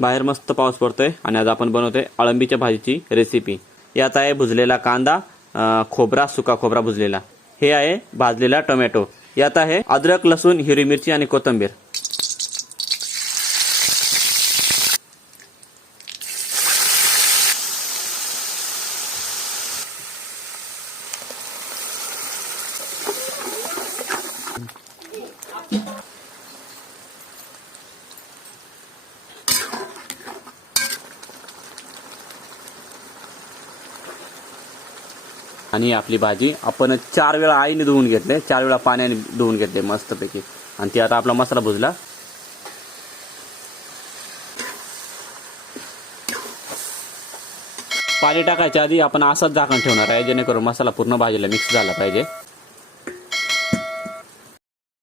बाहेर मस्त पाऊस पडतोय आणि आज आपण बनवतोय अळंबीच्या भाजीची रेसिपी यात आहे भुजलेला कांदा अं, खोबरा सुका खोबरा भुजलेला. हे आहे भाजलेला टोमॅटो. यात आहे अद्रक लसूण हिरवी मिरची आणि कोथिंबीर. आणि आपली भाजी आपण चार वेळा आईने धुवून घेतले चार वेळा पाण्याने धुवून घेतले मस्तपैकी. आणि ते आता आपला मसाला भुजला. पाणी टाकायच्या आधी आपण असंच झाकण ठेवणार आहे जेणेकरून मसाला पूर्ण भाजीला मिक्स झाला पाहिजे.